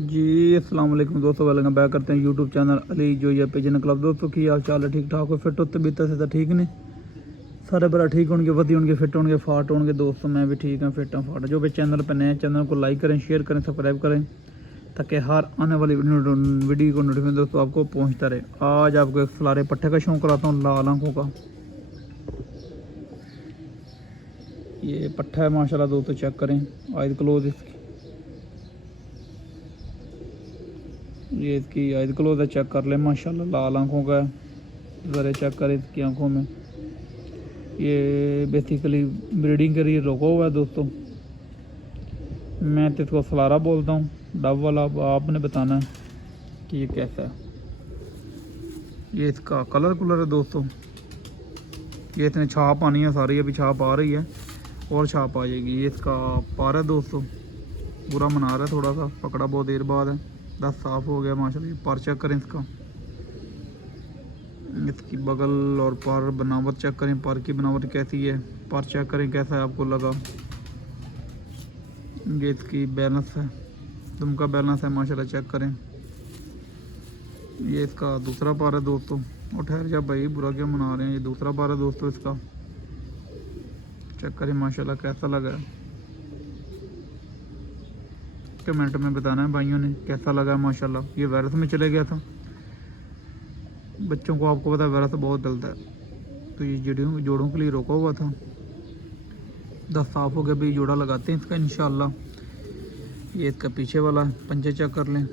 जी अस्सलाम वालेकुम दोस्तों, वेलकम बैक करते हैं यूट्यूब चैनल अली जो या पिजन क्लब। दोस्तों की हाल चाल है? ठीक ठाक हो? फिट हो तबीयत से तो ठीक ने? सारे बड़ा ठीक होंगे, वधी होंगे, फिट होंगे, फाट होंगे। दोस्तों मैं भी ठीक हूँ, फिट हूँ, फाट। जो भी चैनल पर नए चैनल को लाइक करें, शेयर करें, सब्सक्राइब करें ताकि हर आने वाली वीडियो को नोटिफिकेशन दोस्तों आपको पहुँचता रहे। आज आपको एक फलारे पट्टे का शौक कराता हूँ, लाल आंखों का। ये पट्टा है माशाल्लाह दोस्तों, चेक करें आयत क्लोज इसकी। ये इसकी आयत क्लोज है, चेक कर ले माशाल्लाह, लाल आंखों का है। ज़रा चेक करें इसकी आंखों में। ये बेसिकली ब्रीडिंग के लिए रोका हुआ है दोस्तों। मैं तो इसको फलारा बोलता हूँ, डब वाला। आपने बताना है कि ये कैसा है। ये इसका कलर है दोस्तों। ये इतने छाप आनी है सारी, अभी छाप आ रही है और छाप आ जाएगी। ये इसका पार है दोस्तों, बुरा मना रहा है थोड़ा सा, पकड़ा बहुत देर बाद है। 10 साफ हो गया माशाल्लाह। पर चेक करें इसका, इसकी बगल और पर बनावट चेक करें, पर की बनावट कैसी है। पर चेक करें कैसा है, आपको लगा। ये इसकी बैलेंस है, दुम का बैलेंस है माशाल्लाह, चेक करें। ये इसका दूसरा पार है दोस्तों। और ठहर जा भाई, बुरा क्यों मना रहे हैं। ये दूसरा पार है दोस्तों इसका, चेक करें माशाल्लाह कैसा लगा है। कमेंट में बताना है भाइयों ने कैसा लगा है माशाल्लाह। ये वायरस में चले गया था, बच्चों को आपको पता है वायरस बहुत डलता है, तो ये जोड़ों के लिए रोका हुआ था। 10 साफ हो गया, भी जोड़ा लगाते हैं इसका इंशाल्लाह। ये इसका पीछे वाला पंजे चेक कर लें।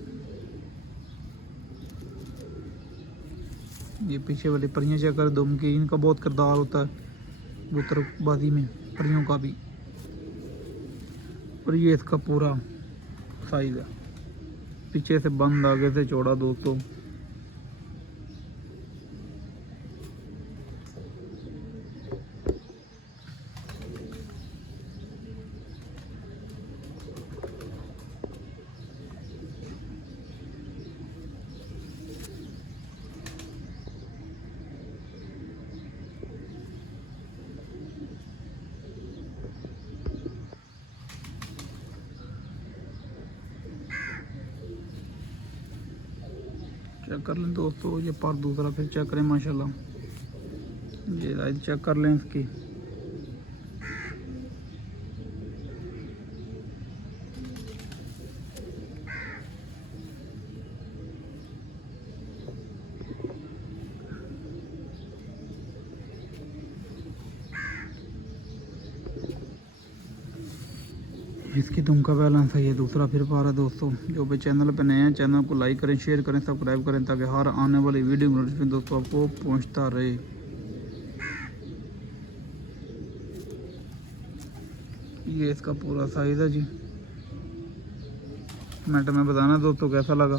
ये पीछे वाली परियां चेक कर, दुम की। इनका बहुत किरदार होता है कबूतरबाजी में, परियों का भी। और ये इसका पूरा साइज है, पीछे से बंद, आगे से चौड़ा दोस्तों। चेक कर लें दोस्तों। ये पर दूसरा फिर चेक करें माशाल्लाह। ये राइट चेक कर लें इसकी। इसकी दुम का बैलेंस है। ये दूसरा फिर पा रहा है दोस्तों। जो भी चैनल पे नए हैं, चैनल को लाइक करें, शेयर करें, सब्सक्राइब करें ताकि हर आने वाली वीडियो नोटिफिकेशन दोस्तों आपको पहुंचता रहे। ये इसका पूरा साइज है जी। कमेंट में बताना दोस्तों कैसा लगा।